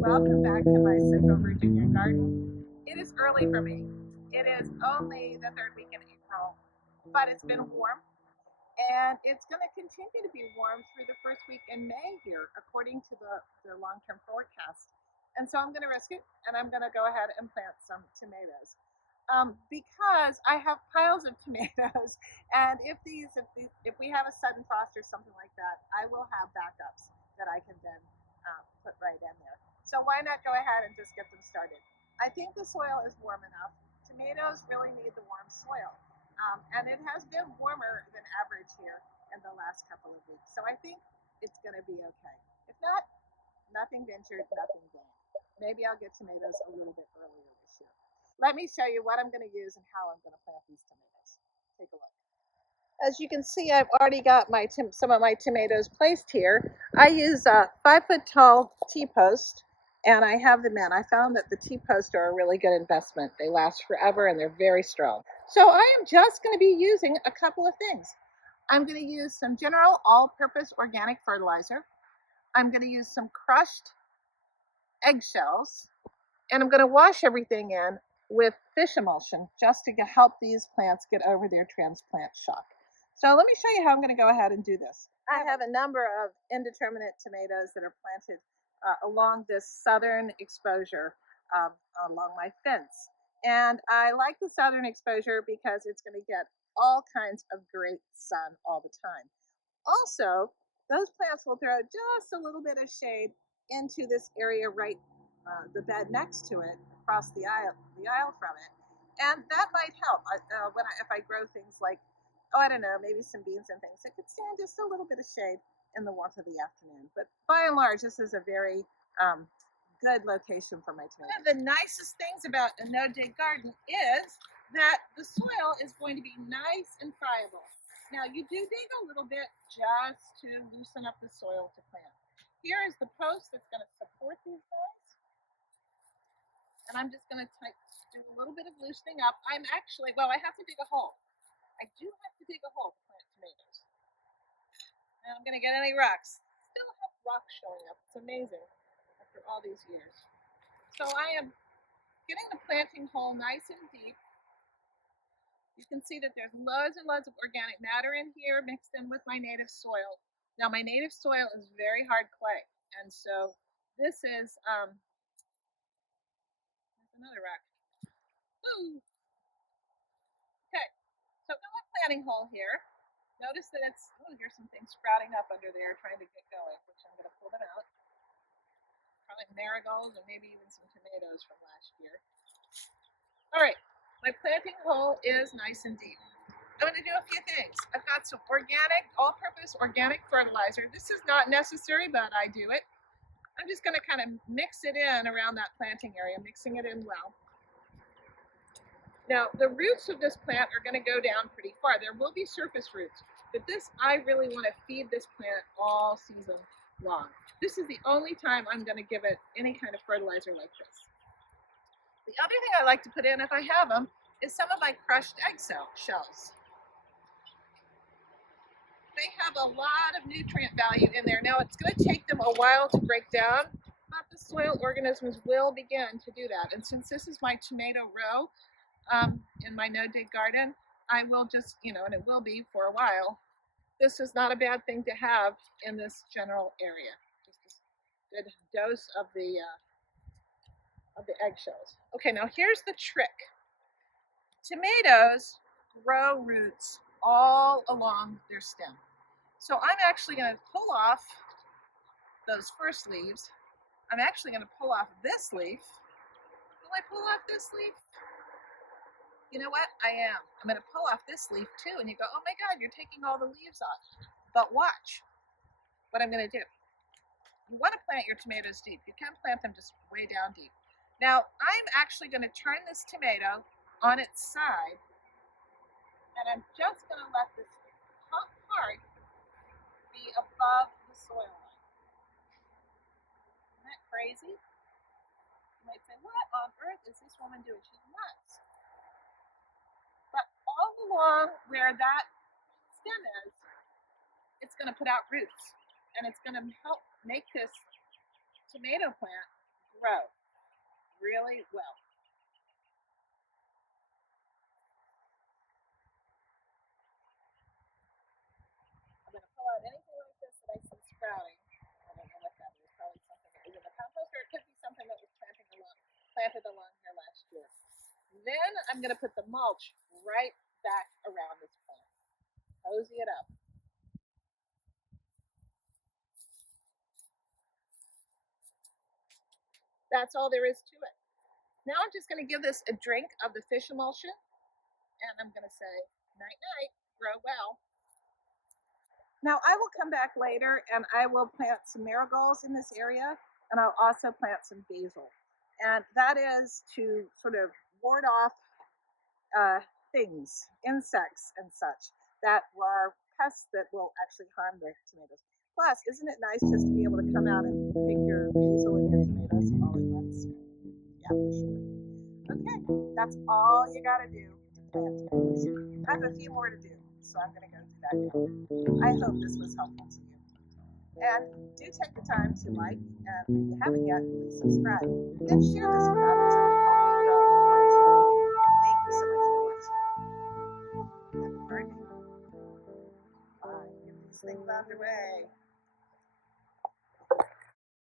Welcome back to my Central Virginia garden. It is early for me. It is only the third week in April, but it's been warm and it's going to continue to be warm through the first week in May here, according to the long-term forecast. And so I'm going to risk it and I'm going to go ahead and plant some tomatoes. Because I have piles of tomatoes, and if we have a sudden frost or something like that, I will have backups that I can then put right in there. So why not go ahead and just get them started? I think the soil is warm enough. Tomatoes really need the warm soil, and it has been warmer than average here in the last couple of weeks. So I think it's going to be okay. If not, nothing ventured, nothing gained. Maybe I'll get tomatoes a little bit earlier this year. Let me show you what I'm going to use and how I'm going to plant these tomatoes. Take a look. As you can see, I've already got some of my tomatoes placed here. I use a 5-foot tall T-post, and I have them in. I found that the T-posts are a really good investment. They last forever and they're very strong. So I am just going to be using a couple of things. I'm going to use some general all-purpose organic fertilizer. I'm going to use some crushed eggshells, and I'm going to wash everything in with fish emulsion just to help these plants get over their transplant shock. So let me show you how I'm going to go ahead and do this. I have a number of indeterminate tomatoes that are planted along this southern exposure along my fence. And I like the southern exposure because it's going to get all kinds of great sun all the time. Also, those plants will throw just a little bit of shade into this area right the bed next to it, across the aisle from it, and that might help. If I grow things like, I don't know, maybe some beans and things, it could stand just a little bit of shade in the warmth of the afternoon. But by and large, this is a very good location for my tomatoes. One of the nicest things about a no-dig garden is that the soil is going to be nice and friable. Now, you do dig a little bit just to loosen up the soil to plant. Here is the post that's going to support these guys. And I'm just going to do a little bit of loosening up. I have to dig a hole. I do have to dig a hole to plant tomatoes. And I'm going to get any rocks. Still have rocks showing up. It's amazing after all these years. So I am getting the planting hole nice and deep. You can see that there's loads and loads of organic matter in here mixed in with my native soil. Now my native soil is very hard clay. And so this is, another rock. Ooh. Okay, so I've got my planting hole here. Notice that there's some things sprouting up under there trying to get going, which I'm going to pull them out. Probably marigolds and maybe even some tomatoes from last year. All right, my planting hole is nice and deep. I'm going to do a few things. I've got some organic, all-purpose organic fertilizer. This is not necessary, but I do it. I'm just going to kind of mix it in around that planting area, mixing it in well. Now, the roots of this plant are going to go down pretty far. There will be surface roots, but I really want to feed this plant all season long. This is the only time I'm going to give it any kind of fertilizer like this. The other thing I like to put in, if I have them, is some of my crushed egg shells. They have a lot of nutrient value in there. Now, it's going to take them a while to break down, but the soil organisms will begin to do that. And since this is my tomato row in my no-dig garden, I will just, and it will be for a while, this is not a bad thing to have in this general area. Just a good dose of the eggshells. Okay, now here's the trick. Tomatoes grow roots all along their stem. So I'm actually going to pull off those first leaves. I'm actually going to pull off this leaf. Will I pull off this leaf? You know what? I am. I'm going to pull off this leaf too. And you go, oh my God, you're taking all the leaves off. But watch what I'm going to do. You want to plant your tomatoes deep. You can plant them just way down deep. Now, I'm actually going to turn this tomato on its side. And I'm just going to let this top part be above the soil line. Isn't that crazy? You might say, what on earth is this woman doing? She's nuts. But all along where that stem is, it's going to put out roots. And it's going to help make this tomato plant grow really well. I'm going to pull out anything like this that I see sprouting. I don't know what that is. Probably something that was in the compost, or it could be something that was planted along here last year. Then I'm going to put the mulch right back around this plant. Cozy it up. That's all there is to it. Now I'm just going to give this a drink of the fish emulsion, and I'm going to say night night, grow well. Now I will come back later and I will plant some marigolds in this area, and I'll also plant some basil. And that is to sort of ward off uh, things, insects and such, that were pests that will actually harm the tomatoes. Plus, isn't it nice just to be able to come out and pick your basil and your tomatoes all at once? Yeah, for sure. Okay, that's all you got to do to plant tomatoes. I have a few more to do, so I'm going to go do that now. I hope this was helpful to you. And do take the time to like, and if you haven't yet, please subscribe. And share this with others and help me grow our channel. Thank you so much for watching. Happy gardening. Bye. Get these things out of the way.